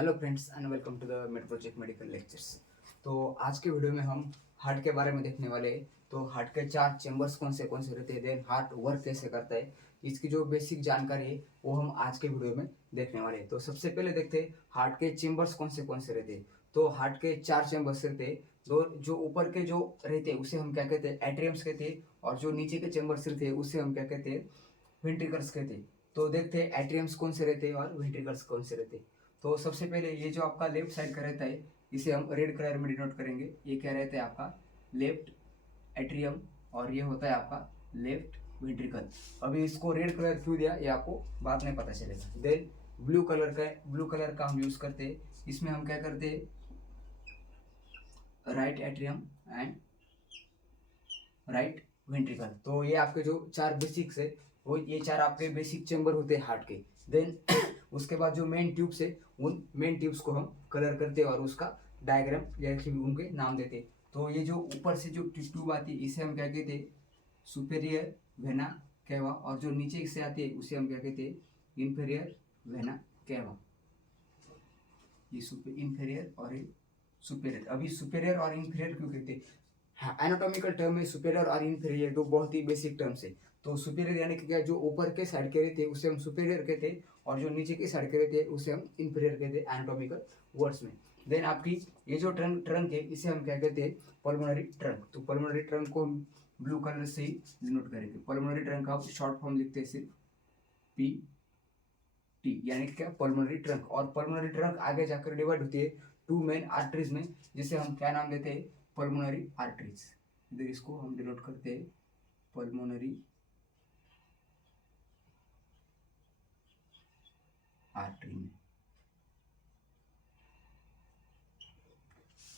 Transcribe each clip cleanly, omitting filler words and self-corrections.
Hello friends and welcome to the MedProCheck medical lectures. तो आज के वीडियो में हम हार्ट के बारे में देखने वाले हैं। तो हार्ट के चार चेंबर्स कौन से रहते हैं, देन हार्ट वर्क कैसे करता है, इसकी जो बेसिक जानकारी है वो हम आज के वीडियो में देखने वाले हैं। तो सबसे पहले देखते हैं हार्ट के चेंबर्स कौन से रहते हैं। तो हार्ट के चार चेंबर्स रहते हैं। दो जो ऊपर के जो रहते हैं उसे हम क्या कहते हैं, एट्रियम्स कहते हैं, और जो नीचे के चेंबर्स रहते हैं उसे हम क्या कहते हैं, वेंट्रिकल्स कहते हैं। तो देखते हैं एट्रियम्स कौन से रहते हैं और वेंट्रिकल्स कौन से रहते हैं। तो सबसे पहले ये जो आपका लेफ्ट साइड का रहता है इसे हम रेड कलर में डिनोट करेंगे। ये क्या रहता है, आपका लेफ्ट एट्रियम, और ये होता है आपका लेफ्ट वेंट्रिकल। अभी इसको रेड कलर क्यों दिया ये आपको बाद में पता चलेगा। देन ब्लू कलर का हम यूज करते हैं। इसमें हम क्या करते हैं, right atrium and right ventricle. तो ये आपके जो चार बेसिक्स है वो ये चार आपके बेसिक चेंबर होते हैं हार्ट के। देन उसके बाद जो मेन ट्यूब्स है उन मेन ट्यूब्स को हम कलर करते हैं और उसका डायग्राम या फिर उनके नाम देते हैं। तो ये जो ऊपर से जो ट्यूब आती है इसे हम क्या कहते हैं, सुपेरियर वेना केवा, और जो नीचे से आती है उसे हम क्या कहते हैं, इंफीरियर वेना केवा। ये इंफीरियर और ये सुपेरियर। अभी सुपेरियर और इंफीरियर क्यों कहते हैं, हाँ एनाटॉमिकल टर्म में सुपेरियर और इंफीरियर दो बहुत ही बेसिक टर्म्स है। तो सुपेरियर यानी कि क्या, जो ऊपर के साइड के रहते हैं उसे हम सुपेरियर कहते हैं, और जो नीचे के साइड के रहते हैं उसे हम इंफीरियर कहते हैं एनाटॉमिकल वर्ड्स में। देन आपकी ये जो ट्रंक है इसे हम क्या कहते हैं, पल्मोनरी ट्रंक। तो पल्मोनरी ट्रंक को हम ब्लू कलर से ही डिनोट करेंगे। पल्मोनरी ट्रंक का शॉर्ट फॉर्म लिखते हैं सिर्फ PT, यानी कि क्या, पल्मोनरी ट्रंक। और पल्मोनरी ट्रंक आगे जाकर डिवाइड होती है टू मेन आर्टरीज में, जिसे हम क्या नाम देते हैं, पल्मोनरी आर्टरीज। इधर इसको हम डिनोट करते हैं पल्मोनरी आर्टरी में।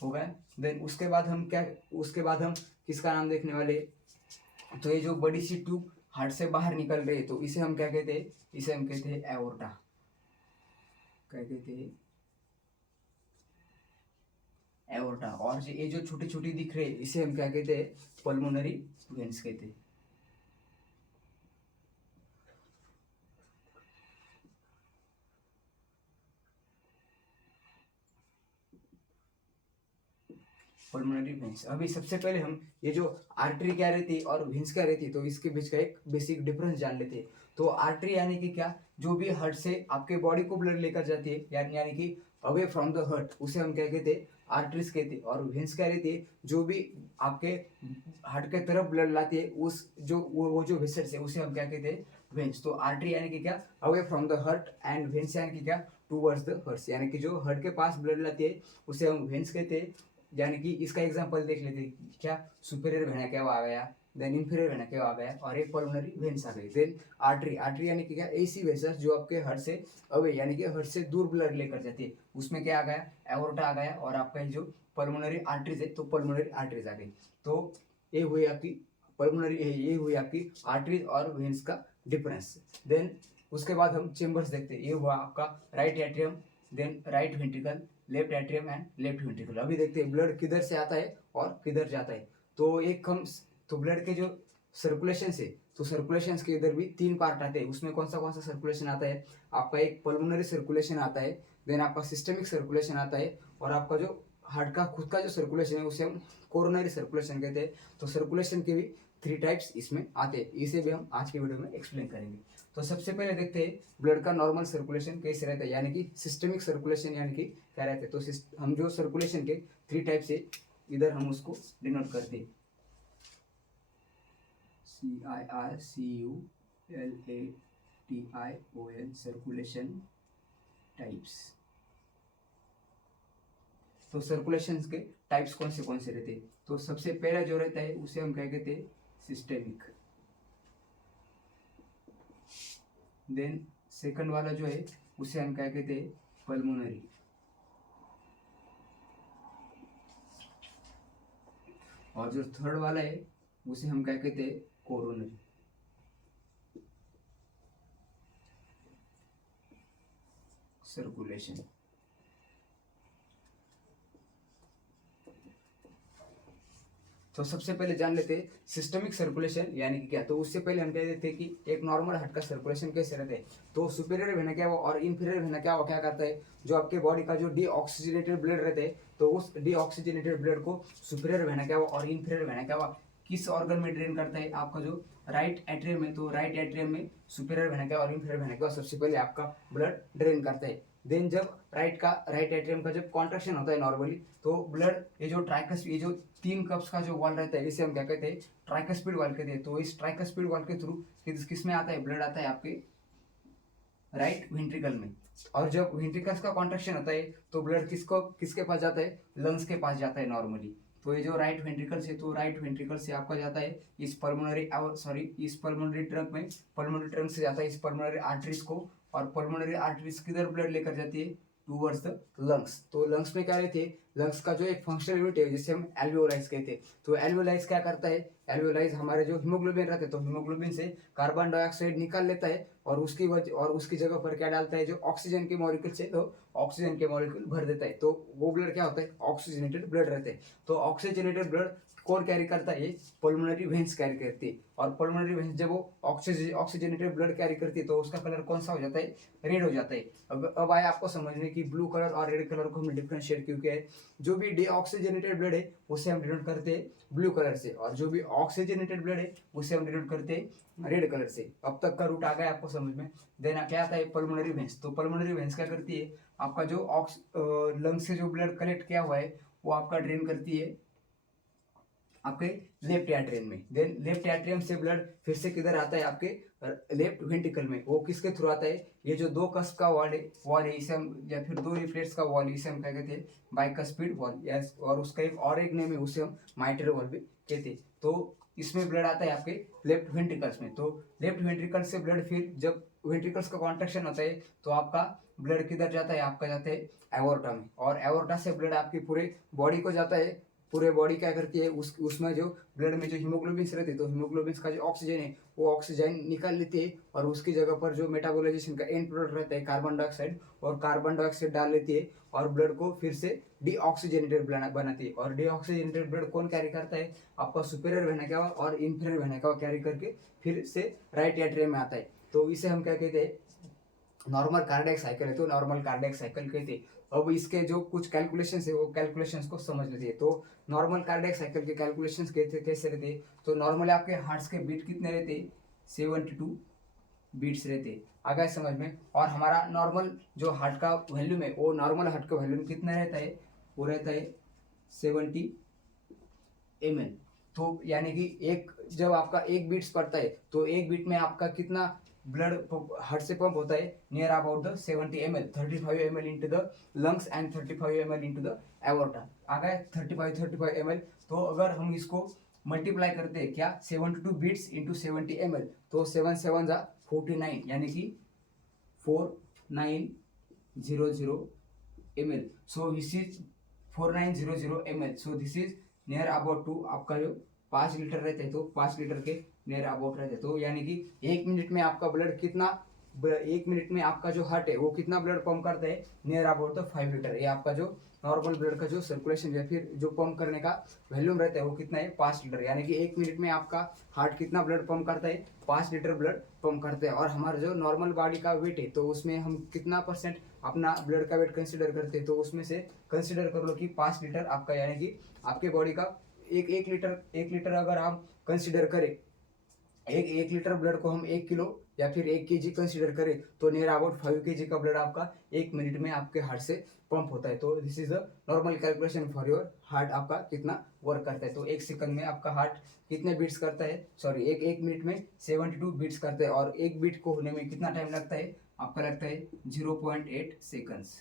हो गया। देन उसके बाद हम किसका नाम देखने वाले, तो ये जो बड़ी सी ट्यूब हार्ट से बाहर निकल रही है तो इसे हम क्या कहते हैं, इसे हम कहते हैं एओर्टा। क्या कहते हैं, एओर्टा। और ये जो छोटी छोटी दिख रही है इसे हम क्या कहते हैं, पल्मोनरी वेन्स कहते हैं। Pulmonary veins. अभी सबसे पहले हम ये जो आर्टरी क्या रहती है और वेन्स क्या रहती है तो इसके बीच का एक बेसिक डिफरेंस जान लेते हैं। तो आर्टरी यानी कि क्या, जो भी हार्ट से आपके बॉडी को ब्लड लेकर जाती है, यानी कि अवे फ्रॉम द हार्ट, उसे हम क्या कहते हैं, आर्टरीज कहते हैं। और वेन्स क्या रहती है, जो भी आपके हार्ट के तरफ ब्लड लाती है उस जो वो जो वेसल्स है उसे हम क्या कहते हैं, वेन्स। तो आर्टरी यानी कि क्या, away from the heart, and veins यानी कि क्या, टूवर्ड्स द हार्ट, यानी कि जो हार्ट के पास ब्लड लाती है उसे हम वेन्स कहते हैं। यानी कि इसका एग्जांपल देख लेते हैं, क्या सुपेरियर वेना केवा आ गया, देन इंफीरियर वेना केवा आ गया, और एक पल्मोनरी वेन्स आ गई। देन आर्टरी यानी कि क्या, ऐसी वेसल्स जो आपके हार्ट से अवे यानी कि हार्ट से दूर ब्लड लेकर जाती है, उसमें क्या आ गया, एओर्टा आ गया। और आपका जो पल्मोनरी आर्टरीज है तो पल्मोनरी आर्टरीज आ गई। तो ये हुई आपकी पल्मोनरी, ये हुई आपकी आर्टरीज और वेन्स का डिफरेंस। देन उसके बाद हम चेंबर्स देखते हैं। ये हुआ आपका right atrium, then right ventricle, left atrium and left ventricle. अभी देखते हैं ब्लड किधर से आता है और किधर जाता है। तो एक हम तो ब्लड के जो सर्कुलेशन से, तो सर्कुलेशन के इधर भी तीन पार्ट आते हैं। उसमें कौन सा सर्कुलेशन आता है, आपका एक पल्मोनरी सर्कुलेशन आता है, देन आपका सिस्टमिक सर्कुलेशन आता है, और आपका जो हार्ट का खुद का जो सर्कुलेशन है उसे हम कोरोनरी सर्कुलेशन कहते हैं। तो सर्कुलेशन के भी थ्री टाइप्स इसमें आते हैं, इसे भी हम आज की वीडियो में एक्सप्लेन करेंगे। तो सबसे पहले देखते हैं ब्लड का नॉर्मल सर्कुलेशन कैसे रहता है, यानी कि सिस्टमिक सर्कुलेशन यानी कि क्या रहता है। तो हम जो सर्कुलेशन के थ्री टाइप्स है इधर हम उसको डिनोट करते हैं, CIRCULATION, सर्कुलेशन टाइप्स। तो सर्कुलेशन के टाइप्स कौन से रहते हैं, तो सबसे पहला जो रहता है उसे हम क्या कहते हैं, सिस्टेमिक। देन सेकंड वाला जो है उसे हम क्या कहते हैं, पल्मोनरी। और जो थर्ड वाला है उसे हम क्या कहते हैं, कोरोनरी। सर्कुलेशन। तो सबसे पहले जान लेते हैं सिस्टमिक सर्कुलेशन यानी कि क्या। तो उससे पहले हम कह देते हैं कि एक नॉर्मल हार्ट का सर्कुलेशन कैसे रहता है। तो सुपीरियर वेना क्या हुआ और इंफीरियर वेना क्या हुआ, क्या करता है, जो आपके बॉडी का जो डीऑक्सीजनेटेड ब्लड रहता है तो उस डीऑक्सीजनेटेड ब्लड को सुपीरियर वेना क्या हुआ और इंफीरियर वेना क्या हुआ किस ऑर्गन में ड्रेन करता है, आपका जो राइट एट्रियम में। तो राइट एट्रियम में सुपीरियर वेना क्या और इंफीरियर वेना क्या सबसे पहले आपका ब्लड ड्रेन करता है। देन जब राइट एट्रियम का जब कॉन्ट्रैक्शन होता है नॉर्मली, तो ब्लड ये जो 3 कप्स का जो वॉल रहता है इसे हम क्या कहते हैं, ट्राइकस्पिड वॉल कहते हैं। तो इस ट्राइकस्पिड वॉल के थ्रू किस में आता है, ब्लड आता है आपके राइट वेंट्रिकल में। और जब वेंट्रिकल्स का कॉन्ट्रैक्शन होता है तो ब्लड किसके पास जाता है, लंग्स के पास जाता है नॉर्मली। तो ये जो राइट वेंट्रिकल से, तो राइट वेंट्रिकल से आपका जाता है इस पल्मोनरी ट्रंक से जाता है इस पल्मोनरी आर्टरीज को, और पल्मोनरी आर्टरीज किधर ब्लड लेकर जाती है, टूवर्ड्स द लंग्स। तो लंग्स में क्या रहती है, लंग्स का जो एक फंक्शनल यूनिट है जिसे हम एल्वियोलाइज कहते हैं। तो एल्वियोलाइज क्या करता है, एल्वियोलाइज हमारे जो हीमोग्लोबिन रहते हैं तो हीमोग्लोबिन से कार्बन डाइऑक्साइड निकाल लेता है और उसकी जगह पर क्या डालता है, जो ऑक्सीजन के मॉलिक्यूल से तो ऑक्सीजन के मॉलिक्यूल भर देता है। तो वो ब्लड क्या होता है, ऑक्सीजनेटेड ब्लड रहते हैं। तो ऑक्सीजनेटेड ब्लड कौन कैरी करता है, ये पल्मोनरी वेन्स कैरी करती है। और पल्मोनरी वेन्स जब वो ऑक्सीजनेटेड ब्लड कैरी करती है तो उसका कलर कौन सा हो जाता है, रेड हो जाता है। अब आए आपको समझने की ब्लू कलर और रेड कलर को हम डिफरेंशिएट क्यों किया है। जो भी डीऑक्सीजनेटेड ब्लड है उसे हम डिनोट करते हैं ब्लू कलर से, और जो भी ऑक्सीजनेटेड ब्लड है उसे हम डिनोट करते हैं रेड कलर से। अब तक का रूट आ गया आपको समझ में। देना क्या आता है, पल्मोनरी वेन्स। तो पल्मोनरी वेन्स क्या करती है, आपका जो लंग्स से जो ब्लड कलेक्ट किया हुआ है वो आपका ड्रेन करती है आपके लेफ्ट एट्रियम में। देन लेफ्ट एट्रियम से ब्लड फिर से किधर आता है, आपके लेफ्ट वेंट्रिकल में। वो किसके थ्रू आता है, ये जो 2 कस्प का वॉल है इसे हम, या फिर 2 रिफ्लेट्स का वॉल इसे हम क्या कहते हैं, बाइकस्पिड वॉल। यस, और उसका एक नेम है उसे हम माइटर वॉल भी कहते हैं। तो इसमें ब्लड आता है आपके लेफ्ट वेंट्रिकल्स में। तो लेफ्ट वेंट्रिकल से ब्लड फिर जब वेंट्रिकल्स का कॉन्ट्रैक्शन होता है तो आपका ब्लड किधर जाता है, आपका जाता है एवोर्टा में। और एवोर्टा से ब्लड आपकी पूरे बॉडी को जाता है। पूरे बॉडी क्या करती है, उसमें जो ब्लड में जो हीमोग्लोबिन रहते हैं तो हीमोग्लोबिन का जो ऑक्सीजन है वो ऑक्सीजन निकाल लेती है, और उसकी जगह पर जो मेटाबोलाइजेशन का एंड प्रोडक्ट रहता है कार्बन डाइऑक्साइड, और कार्बन डाइऑक्साइड डाल लेती है और ब्लड को फिर से डीऑक्सीजनेटेड बनाती है। और डीऑक्सीजनेटेड ब्लड कौन कैरी करता है, आपका सुपीरियर वेना क्या और इंफीरियर वेना क्या कैरी करके फिर से राइट एट्रियम में आता है। तो इसे हम क्या कहते हैं, नॉर्मल कार्डियक साइकिल है। तो नॉर्मल कार्डियक साइकिल कहते हैं। अब इसके जो कुछ कैलकुलेशंस है वो कैलकुलेशंस को समझ लेते हैं। तो नॉर्मल कार्डियक साइकिल के कैलकुलेशंस कैसे रहते हैं, तो नॉर्मली आपके हार्ट्स के बीट कितने रहते हैं, 72 बीट्स रहते हैं। आ गया समझ में। और हमारा नॉर्मल जो हार्ट का वॉल्यूम है वो नॉर्मल हार्ट का वॉल्यूम कितना रहता है, वो रहता है 70 ml। तो यानी कि जब आपका 1 बीट्स पड़ता है तो 1 बीट में आपका कितना ब्लड हार्ट से पंप होता है, near about the 70 ml, 35 ml into the lungs and 35 ml into the aorta। आ गए 35 ml। तो अगर हम इसको मल्टीप्लाई करते हैं क्या, 72 बीट्स इंटू 70 ml, तो 7 7 जा 49, यानी कि 4900 ml। So this is 4900 ml। So this is near about to आपका जो 5 लीटर रहते हैं तो 5 लीटर के नियर अबाउट रहते हैं। तो यानी कि 1 मिनट में आपका ब्लड कितना, 1 मिनट में आपका जो हार्ट है वो कितना ब्लड पंप करता है, नियर अबाउट तो 5 लीटर। ये आपका जो नॉर्मल ब्लड का जो सर्कुलेशन या फिर जो पंप करने का वॉल्यूम रहता है वो कितना है, 5 लीटर। यानी कि 1 मिनट में आपका हार्ट कितना ब्लड पंप करता है, 5 लीटर ब्लड पंप करते हैं। और हमारा जो नॉर्मल बॉडी का वेट है तो उसमें हम कितना परसेंट अपना ब्लड का वेट कंसिडर करते हैं, तो उसमें से कंसिडर कर लो कि 5 लीटर आपका, यानी कि आपके बॉडी का एक लीटर अगर हम कंसिडर करें, एक लीटर ब्लड को हम 1 किलो या फिर 1 kg कंसिडर करें तो नियर अबाउट 5 kg का ब्लड आपका 1 मिनट में आपके हार्ट से पंप होता है। तो this is the normal calculation for your heart, आपका कितना वर्क करता है। तो 1 सेकंड में आपका हार्ट कितने बीट्स करता है, सॉरी एक मिनट में 72 बीट्स करता है। और 1 बीट को होने में कितना टाइम लगता है, आपका लगता है 0.8 सेकंड्स।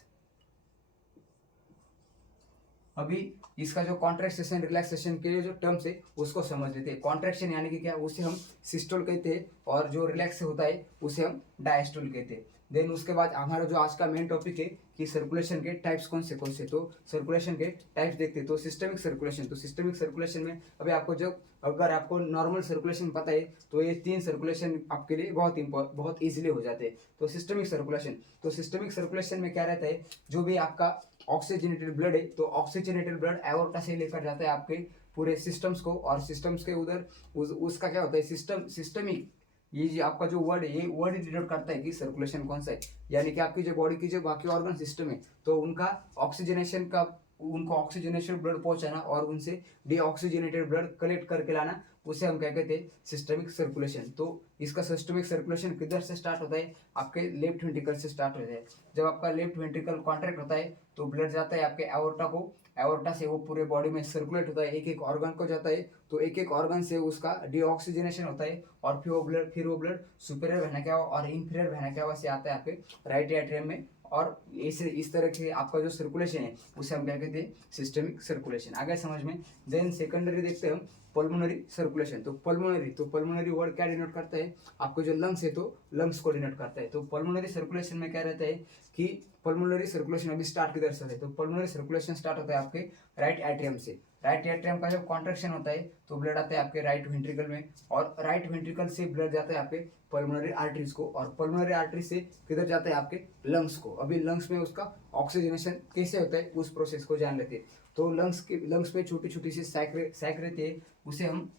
अभी इसका जो कॉन्ट्रैक्शन रिलैक्सेशन के लिए जो टर्म्स है उसको समझ लेते हैं। कॉन्ट्रैक्शन यानी कि क्या, उसे हम सिस्टोल कहते हैं, और जो रिलैक्स होता है उसे हम डायस्टोल कहते हैं। देन उसके बाद हमारा जो आज का मेन टॉपिक है कि सर्कुलेशन के टाइप्स कौन से। तो सर्कुलेशन के टाइप्स देखते हैं। तो सिस्टमिक सर्कुलेशन, तो सिस्टमिक सर्कुलेशन में अभी आपको अगर आपको नॉर्मल सर्कुलेशन पता है तो ये 3 सर्कुलेशन आपके लिए बहुत ईजिली हो जाते हैं। तो सिस्टमिक सर्कुलेशन में क्या रहता है, जो भी आपका ऑक्सीजनेटेड ब्लड है तो ऑक्सीजनेटेड ब्लड एओर्टा से लेकर जाता है आपके पूरे सिस्टम्स को, और सिस्टम्स के उधर उसका क्या होता है सिस्टमिक, ये जो आपका जो वर्ड है ये वर्ड डिनोट करता है कि सर्कुलेशन कौन सा है, यानी कि आपकी जो बॉडी की जो बाकी ऑर्गन सिस्टम है तो उनका ऑक्सीजनेशन का, उनको ऑक्सीजनेशन ब्लड पहुंचाना और उनसे डीऑक्सीजनेटेड ब्लड कलेक्ट करके लाना, उसे हम क्या कहते हैं सिस्टमिक सर्कुलेशन। तो इसका सिस्टमिक सर्कुलेशन किधर से स्टार्ट होता है, आपके लेफ्ट वेंट्रिकल से स्टार्ट होता है। जब आपका लेफ्ट वेंट्रिकल कॉन्ट्रैक्ट होता है तो ब्लड जाता है आपके एओर्टा को, एओर्टा से वो पूरे बॉडी में सर्कुलेट होता है, एक एक ऑर्गन को जाता है, तो एक एक ऑर्गन से उसका डीऑक्सीजनेशन होता है और फिर वो ब्लड सुपीरियर वेना कैवा और इंफीरियर वेना कैवा से आता है आपके राइट एट्रियम में, और इस तरह के आपका जो सर्कुलेशन है उसे हम क्या कहते हैं सिस्टमिक सर्कुलेशन। आगे समझ में। देन सेकेंडरी देखते हैं हम पल्मोनरी सर्कुलेशन। तो पल्मोनरी वर्ड क्या डिनोट करता है, आपको जो लंग्स है तो लंग्स को डिनोट करता है। तो पल्मोनरी सर्कुलेशन में क्या रहता है कि पल्मोनरी सर्कुलेशन अभी स्टार्ट किधर से है, तो पल्मोनरी सर्कुलेशन स्टार्ट होता है आपके राइट एट्रियम से। राइट एट्रियम का जब कॉन्ट्रैक्शन होता है तो ब्लड आता है आपके राइट वेंट्रिकल में, और राइट वेंट्रिकल से ब्लड जाता है आपके पल्मोनरी आर्टरीज को, और पल्मोनरी आर्टरी से किधर जाता है आपके लंग्स को। अभी लंग्स में उसका ऑक्सीजनेशन कैसे होता है उस प्रोसेस को जान लेते हैं। तो लंग्स में छोटी छोटी सी सैक रहती है, उसे हम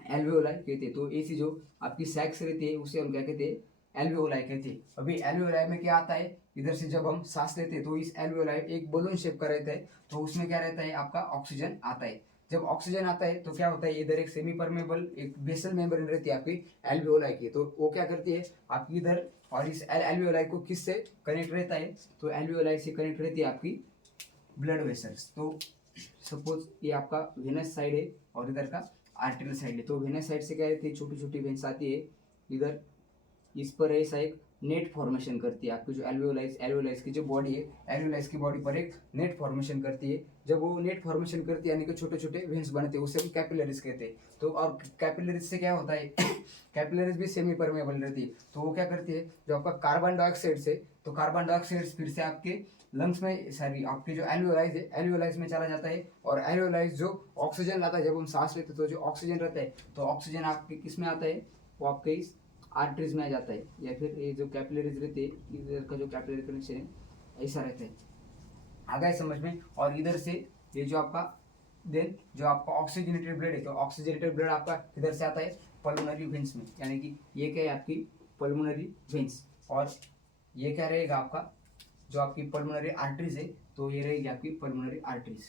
एल्वेओलाई कहते हैं। तो ऐसी जो आपकी सैक्स रहती है उसे हम क्या कहते हैं एल्वेओलाई कहते हैं। अभी एल्वेओलाई में क्या आता है, इधर से जब हम सांस लेते हैं तो इस एल्वेओलाई एक बलून शेप का रहता है, तो उसमें क्या रहता है आपका ऑक्सीजन आता है। जब ऑक्सीजन आता है तो क्या होता है, इधर एक सेमी परमेबल एक बेसल मेम्ब्रेन रहती है आपकी एल्वेओलाई की, तो वो क्या करती है आपकी इधर, और इस एल्वेओलाई को किससे कनेक्ट रहता है, तो एल्वेओलाई से कनेक्ट रहती है आपकी ब्लड वेसल्स। तो सपोज ये आपका वेनस साइड है और इधर का आर्टेरियल साइड है, तो वेनस साइड से क्या रहती है छोटी छोटी वेन्स आती है इधर, इस पर ऐसा एक नेट फॉर्मेशन करती है आपकी जो एल्वेओलाइज की जो बॉडी है, एल्वेओलाइज की बॉडी पर एक नेट फॉर्मेशन करती है। जब वो नेट फॉर्मेशन करती है यानी कि छोटे छोटे वेन्स बनते हैं, उसे हम कैपिलरीज कहते हैं। तो और कैपिलरीज से क्या होता है कैपिलरीज भी सेमी परमेबल रहती है, तो वो क्या करती है जो आपका कार्बन डाइऑक्साइड से, तो कार्बन डाइऑक्साइड फिर से आपके लंग्स में सॉरी आपकी जो एल्वेओलाइज है एल्वेओलाइज में चला जाता है, और एल्वेओलाइज जो ऑक्सीजन लाता है, जब हम सांस लेते हैं तो जो ऑक्सीजन रहता है तो ऑक्सीजन आपके किस में आता है, वो आपके इस आर्टरीज में आ जाता है, या फिर ये जो कैपिलरीज रहते हैं इधर का जो कैपिलरी कनेक्शन है ऐसा रहता है। आ गया समझ में। और इधर से ये जो आपका देन जो आपका ऑक्सीजनेटेड ब्लड है, तो ऑक्सीजनेटेड ब्लड आपका किधर से आता है पल्मोनरी वेन्स में, यानी कि ये क्या है आपकी पल्मोनरी वेन्स, और ये क्या रहेगा आपका जो आपकी पल्मोनरी आर्टरीज है, तो ये रहेगी आपकी पल्मोनरी आर्टरीज,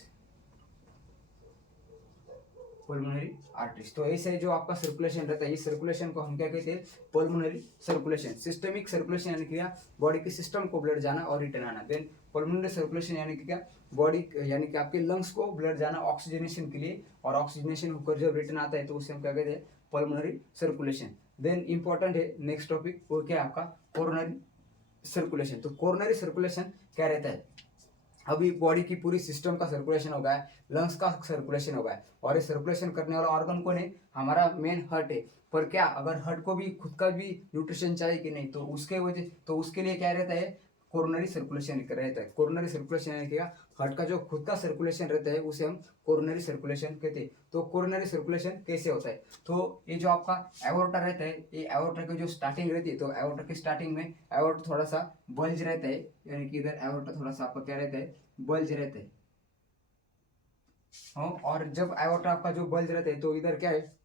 पल्मोनरी आर्टरीज। तो ऐसे जो आपका सर्कुलेशन रहता है, इस सर्कुलेशन को हम क्या कहते हैं पल्मोनरी सर्कुलेशन। सिस्टमिक सर्कुलेशन यानी कि क्या बॉडी के सिस्टम को ब्लड जाना और रिटर्न आना। देन पल्मोनरी सर्कुलेशन यानी कि क्या बॉडी यानी कि आपके लंग्स को ब्लड जाना ऑक्सीजनेशन के लिए, और ऑक्सीजनेशन होकर जब रिटर्न आता है तो उसे हम क्या कहते हैं पल्मोनरी सर्कुलेशन। देन इंपॉर्टेंट है नेक्स्ट टॉपिक वो क्या आपका कोरोनरी सर्कुलेशन। तो कोरोनरी सर्कुलेशन क्या रहता है, अभी बॉडी की पूरी सिस्टम का सर्कुलेशन हो गया है, लंग्स का सर्कुलेशन हो गया है, और ये सर्कुलेशन करने वाला ऑर्गन कौन है, हमारा मेन हार्ट है। पर क्या अगर हार्ट को भी खुद का भी न्यूट्रिशन चाहिए कि नहीं, तो उसके लिए क्या रहता है कोरोनरी सर्कुलेशन रहता है। कोरोनरी सर्कुलेशन यानी क्या हार्ट का जो खुद का सर्कुलेशन रहता है उसे हम कोरोनरी सर्कुलेशन कहते हैं। तो कोरोनरी सर्कुलेशन कैसे होता है, तो ये जो आपका एओर्टा रहता है, ये एओर्टा की जो स्टार्टिंग रहती है, तो एओर्टा की स्टार्टिंग में एओर्टा थोड़ा सा बल्ज रहता है, यानी कि इधर एओर्टा थोड़ा सा आपका क्या रहता है बल्ज रहता है। हाँ, और जब एओर्टा आपका जो बल्ज रहता है तो इधर क्या है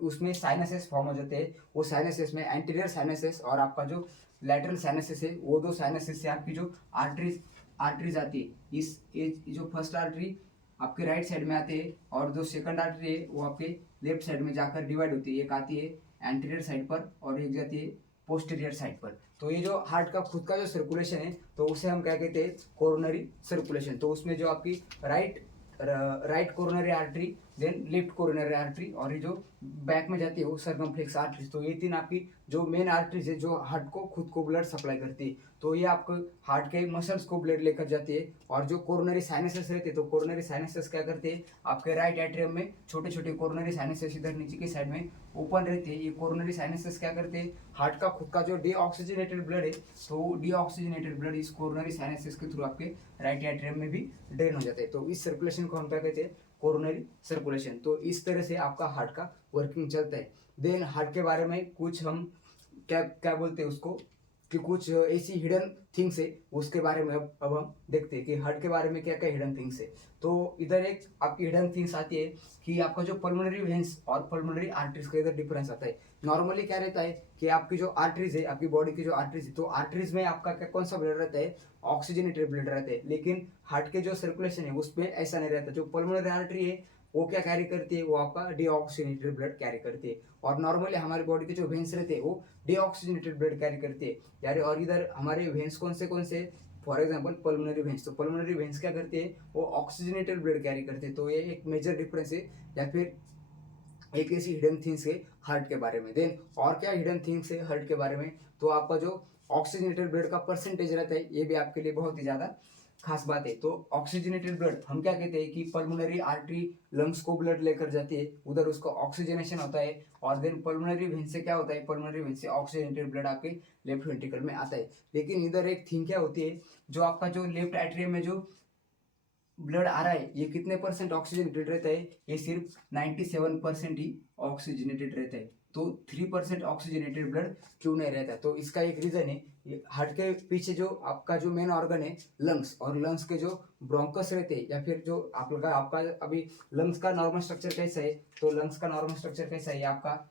उसमें साइनसेस फॉर्म हो जाते हैं। वो साइनसेस में एंटीरियर साइनसेस और आपका जो लैटरल साइनसेस है, वो दो साइनसेस से आपकी जो आर्टरीज आती है, इस जो फर्स्ट आर्टरी आपके राइट साइड में आती है, और जो सेकंड आर्टरी है वो आपके लेफ्ट साइड में जाकर डिवाइड होती है। एक आती है एंटीरियर साइड पर और एक जाती है पोस्टीरियर साइड पर। तो ये जो हार्ट का खुद का जो सर्कुलेशन है तो उसे हम क्या कहते हैं कोरोनरी सर्कुलेशन। तो उसमें जो आपकी right coronary artery, then left coronary artery, और ये जो बैक में जाती है वो सर्कमफ्लेक्स आर्टरीज। तो ये तीन आपकी जो मेन आर्टरीज है जो हार्ट को खुद को ब्लड सप्लाई करती है। तो ये आपको हार्ट के मसल्स को ब्लड लेकर जाती है। और जो कोरोनरी साइनसेस रहते हैं, तो कोरोनरी साइनसेस क्या करते हैं आपके राइट एट्रियम में छोटे छोटे कोरोनरी साइनसेस इधर नीचे की साइड में ओपन रहते हैं। ये कोरोनरी साइनसेस क्या करते हैं हार्ट का खुद का जो डीऑक्सीजनेटेड ब्लड है, तो डीऑक्सीजनेटेड ब्लड इस कोरोनरी साइनसेस के थ्रू आपके राइट एट्रियम में भी ड्रेन हो जाता है। तो इस सर्कुलेशन को हम क्या कहते हैं कोरोनरी सर्कुलेशन। तो इस तरह से आपका हार्ट का वर्किंग चलता है। देन हार्ट के बारे में कुछ हम क्या क्या बोलते हैं उसको कि कुछ ऐसी हिडन थिंग्स है, उसके बारे में अब हम देखते हैं कि हार्ट के बारे में क्या क्या हिडन थिंग्स है। तो इधर एक आपकी हिडन थिंग्स आती है कि आपका जो पल्मोनरी वेन्स और पल्मोनरी आर्टरीज का इधर डिफरेंस आता है। नॉर्मली क्या रहता है कि आपकी जो आर्टरीज है, आपकी बॉडी की जो आर्टरीज है, तो आर्टरीज में आपका क्या कौन सा ब्लड रहता है, ऑक्सीजनेटेड ब्लड रहता है। लेकिन हार्ट के जो सर्कुलेशन है उसमें ऐसा नहीं रहता। जो पल्मोनरी आर्टरी है वो क्या कैरी करती है, वो आपका डीऑक्सीजनेटेड ब्लड कैरी करती है। और नॉर्मली हमारी बॉडी के जो वेन्स रहते हैं वो डीऑक्सीजनेटेड ब्लड कैरी करती है यार। और इधर हमारे वेन्स कौन से, फॉर एग्जांपल पल्मोनरी वेन्स, तो पल्मोनरी वेन्स क्या करते हैं, वो ऑक्सीजनेटेड ब्लड कैरी करते हैं। तो ये एक मेजर डिफरेंस है, या फिर एक ऐसी हिडन थिंग्स है हार्ट के बारे में। देन और क्या हिडन थिंग्स है हार्ट के बारे में, तो आपका जो ऑक्सीजनेटेड ब्लड का परसेंटेज रहता है, ये भी आपके लिए बहुत ही ज़्यादा खास बात है। तो ऑक्सीजनेटेड ब्लड हम क्या कहते हैं कि पल्मोनरी आर्टरी लंग्स को ब्लड लेकर जाती है, उधर उसका ऑक्सीजनेशन होता है। और देन पल्मोनरी वेन से क्या होता है, पल्मोनरी वेन से ऑक्सीजनेटेड ब्लड आपके लेफ्ट वेंट्रिकल में आता है। लेकिन इधर एक थिंग क्या होती है, जो आपका जो लेफ्ट एट्रियम में जो ब्लड आ रहा है, ये कितने परसेंट ऑक्सीजनेटेड रहता है, ये सिर्फ 97% ही ऑक्सीजनेटेड रहता है। तो 3% ऑक्सीजनेटेड ब्लड क्यों नहीं रहता है, तो इसका एक रीजन है, हार्ट के पीछे जो आपका जो मेन ऑर्गन है लंग्स, और लंग्स के जो ब्रोंकस रहते हैं, या फिर जो आपका अभी लंग्स का नॉर्मल स्ट्रक्चर कैसा है, तो लंग्स का नॉर्मल स्ट्रक्चर कैसा है, आपका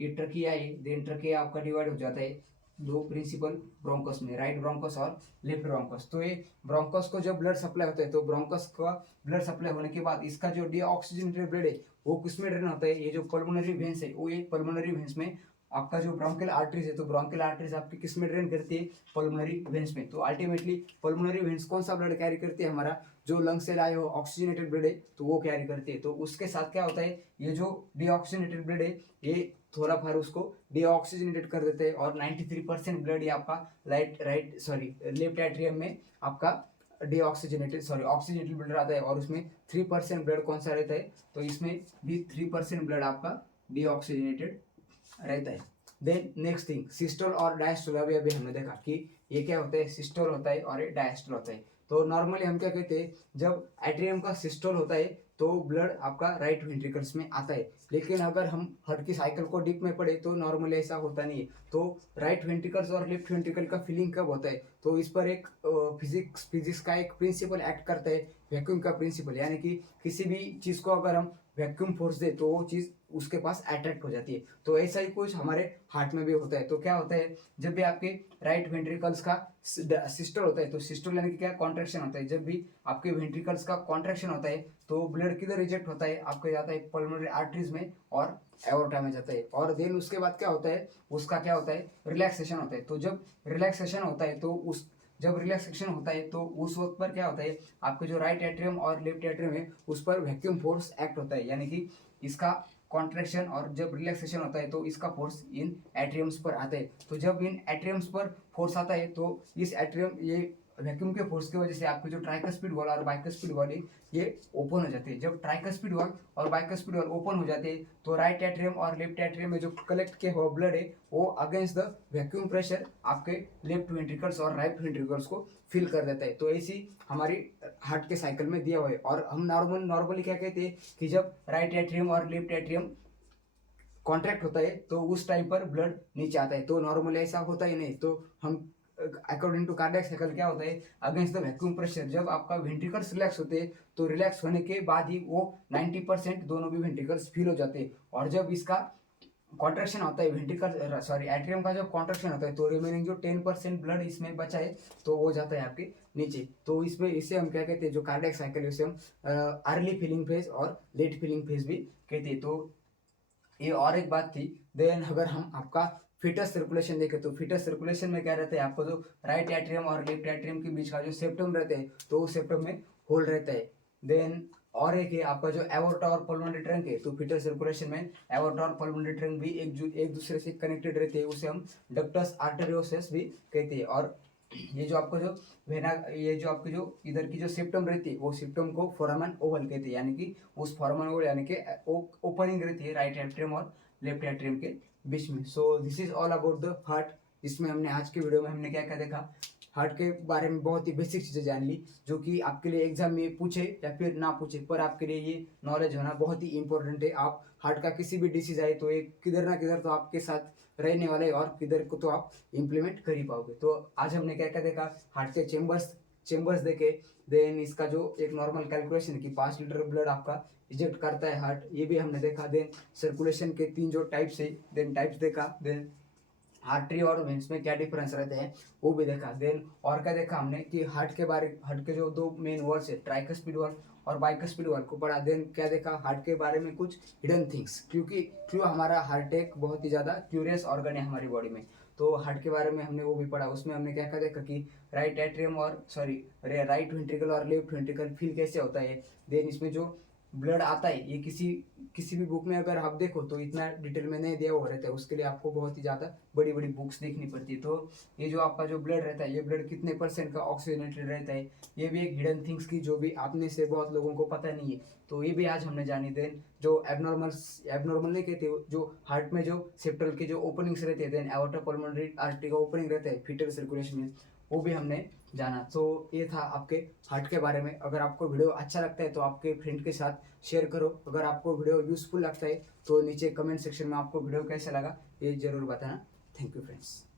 ये ट्रकिया है, देन ट्रकिया आपका डिवाइड हो जाता है दो प्रिंसिपल ब्रोंकस में, राइट ब्रोंकस और लेफ्ट ब्रोंकस। तो ये ब्रोंकस को जब ब्लड सप्लाई होता है, तो ब्रोंकस का ब्लड सप्लाई होने के बाद इसका जो डीऑक्सीजनेटेड ब्लड है वो किसमें ड्रेन होता है, ये जो पल्मोनरी वेन्स है, वो ये पल्मोनरी वेन्स में आपका जो ब्रोंकियल आर्टरीज है, तो ब्रोंकियल आर्टरीज आपकी किसमें ड्रेन करती है, पल्मोनरी वेन्स में। तो अल्टीमेटली पल्मोनरी वेन्स कौन सा ब्लड कैरी करती है, हमारा जो लंग से लाए हो ऑक्सीजनेटेड ब्लड है, तो वो कैरी करती है। तो उसके साथ क्या होता है, ये जो डीऑक्सीजनेटेड ब्लड है ये थोड़ा फार उसको डीऑक्सीजनेटेड कर देते हैं, और 93% ब्लड ये आपका लेफ्ट एट्रियम में आपका ऑक्सीजनेटेड ब्लड आता है। और उसमें 3% ब्लड कौन सा रहता है, तो इसमें भी 3% ब्लड आपका डीऑक्सीजनेटेड रहता है। देन नेक्स्ट थिंग, सिस्टोल और डायस्टोल। अभी हमने देखा कि ये क्या होता है, सिस्टोल होता है और ये डायस्टोल होता है। तो नॉर्मली हम क्या कहते हैं, जब एट्रियम का सिस्टोल होता है तो ब्लड आपका राइट वेंट्रिकल्स में आता है। लेकिन अगर हम हार्ट की साइकिल को डीप में पढ़े तो नॉर्मली ऐसा होता नहीं है। तो राइट वेंट्रिकल्स और लेफ्ट वेंट्रिकल का फीलिंग कब होता है, तो इस पर एक फिजिक्स का एक प्रिंसिपल एक्ट करता है, वैक्यूम का प्रिंसिपल। यानी कि किसी भी चीज़ को अगर हम वैक्यूम फोर्स दे तो वो चीज़ उसके पास अट्रैक्ट हो जाती है। तो ऐसा ही कुछ हमारे हार्ट में भी होता है। तो क्या होता है, जब भी आपके राइट वेंट्रिकल्स का सिस्टोल होता है, तो सिस्टोल यानी कि क्या, कॉन्ट्रैक्शन होता है। जब भी आपके वेंट्रिकल्स का कॉन्ट्रैक्शन होता है तो ब्लड किधर रिजेक्ट होता है, आपके जाता है पल्मोनरी आर्टरीज में और एओर्टा में जाता है। और देन उसके बाद क्या होता है, उसका क्या होता है, रिलैक्सेशन होता है। तो जब रिलैक्सेशन होता है तो उस वक्त पर क्या होता है, आपके जो राइट एट्रियम और लेफ्ट एट्रियम है उस पर वैक्यूम फोर्स एक्ट होता है। यानी कि इसका कॉन्ट्रैक्शन और जब रिलैक्सेशन होता है तो इसका फोर्स इन एट्रियम्स पर आता है। तो जब इन एट्रियम्स पर फोर्स आता है तो इस एट्रियम, ये वैक्यूम के फोर्स की वजह से आपके जो ट्राइकस्पिड वॉल और बाइकस्पिड वॉल है ये ओपन हो जाते हैं। जब ट्राइकस्पिड वॉल और बाइकस्पिड वॉल ओपन हो जाते हैं तो राइट एट्रियम और लेफ्ट एट्रियम में जो कलेक्ट किया हुआ ब्लड है वो अगेंस्ट द वैक्यूम प्रेशर आपके लेफ्ट वेंट्रिकल्स और राइट वेंट्रिकल्स को फिल कर देता है। तो ऐसी हमारी हार्ट के साइकिल में दिया हुआ है। और हम नॉर्मली क्या कहते हैं कि जब राइट एट्रियम और लेफ्ट एट्रियम कॉन्ट्रैक्ट होता है तो उस टाइम पर ब्लड नीचे आता है। तो नॉर्मली ऐसा होता ही नहीं। तो हम अकॉर्डिंग टू कार्डियक साइकिल क्या होता है, अगेंस्ट द वैक्यूम प्रेशर जब आपका वेंट्रिकल्स रिलैक्स होते हैं तो रिलैक्स होने के बाद ही वो 90% दोनों भी वेंट्रिकल्स फिल हो जाते हैं। और जब इसका कॉन्ट्रैक्शन होता है एट्रियम का जब कॉन्ट्रैक्शन होता है तो रिमेनिंग जो 10% ब्लड इसमें बचा है तो वो जाता है आपके नीचे। तो इसमें इसे हम क्या कहते हैं, जो कार्डियक साइकिल है उसे हम अर्ली फिलिंग फेज और लेट फिलिंग फेज भी कहते हैं। तो ये और एक बात थी। देन अगर हम आपका फिटस सर्कुलेशन देखें तो फिटस सर्कुलेशन में क्या रहता है, आपको जो राइट एट्रियम और लेफ्ट एट्रियम के बीच का जो सेप्टम रहता है तो उस सेप्टम में होल रहता है। देन और एक है आपका जो एवोर्टा और पल्मोनरी ट्रंक है। तो फिटस सर्कुलेशन में एवोर्टा और पल्मोनरी ट्रंक भी एक दूसरे से कनेक्टेड रहते हैं, उसे हम डक्टस आर्टेरियोसस भी कहते हैं। और ये जो आपको जो ये जो आपकी जो इधर की जो सेप्टम रहती है वो सेप्टम को फोरामन ओवल कहते हैं। यानी कि उस फोरामन ओवल यानी कि ओपनिंग रहती है राइट एट्रियम और लेफ्ट एट्रियम के बीच में। सो this is all about the heart, जिसमें हमने आज के वीडियो में हमने क्या क्या देखा, हार्ट के बारे में बहुत ही बेसिक चीज़ें जान ली, जो कि आपके लिए एग्जाम में पूछे या फिर ना पूछे पर आपके लिए ये नॉलेज होना बहुत ही इंपॉर्टेंट है। आप हार्ट का किसी भी डिसीज आए तो ये किधर ना किधर तो आपके साथ रहने वाला है और किधर को तो आप इम्प्लीमेंट कर ही पाओगे। तो आज हमने क्या क्या देखा, हार्ट के चेम्बर्स देखे, देन इसका जो एक नॉर्मल कैलकुलेशन कि 5 लीटर ब्लड आपका इजेक्ट करता है हार्ट, ये भी हमने देखा। देन सर्कुलेशन के 3 जो टाइप्स है, देन टाइप्स देखा। देन आर्टरी और वेन्स में क्या डिफरेंस रहते हैं वो भी देखा। देन और क्या देखा हमने कि हार्ट के जो 2 मेन वॉल्स है, ट्राइकस्पिड वॉल और बाइकस्पिड वॉल को पढ़ा। देन क्या देखा, हार्ट के बारे में कुछ हिडन थिंग्स, क्योंकि क्यों हमारा हार्ट एक बहुत ही ज़्यादा क्यूरियस ऑर्गन है हमारी बॉडी में, तो हार्ट के बारे में हमने वो भी पढ़ा। उसमें हमने क्या क्या देखा कि राइट वेंट्रिकल और लेफ्ट वेंट्रिकल फील कैसे होता है। देन इसमें जो ब्लड आता है, ये किसी भी बुक में अगर आप देखो तो इतना डिटेल में नहीं दिया हुआ रहता है, उसके लिए आपको बहुत ही ज़्यादा बड़ी बड़ी बुक्स देखनी पड़ती है। तो ये जो आपका जो ब्लड रहता है, ये ब्लड कितने % का ऑक्सीजनेटेड रहता है, ये भी एक हिडन थिंग्स की जो भी आपने से बहुत लोगों को पता नहीं है, तो ये भी आज हमने जानी। देन जो एबनॉर्मल नहीं कहते, जो हार्ट में जो सेप्टल के जो ओपनिंग्स रहते हैं, देन एओर्टा पल्मोनरी आर्टरी का ओपनिंग रहता है फीटल सर्कुलेशन में, वो भी हमने जाना। तो ये था आपके हार्ट के बारे में। अगर आपको वीडियो अच्छा लगता है तो आपके फ्रेंड के साथ शेयर करो। अगर आपको वीडियो यूजफुल लगता है तो नीचे कमेंट सेक्शन में आपको वीडियो कैसा लगा ये जरूर बताना। Thank you friends.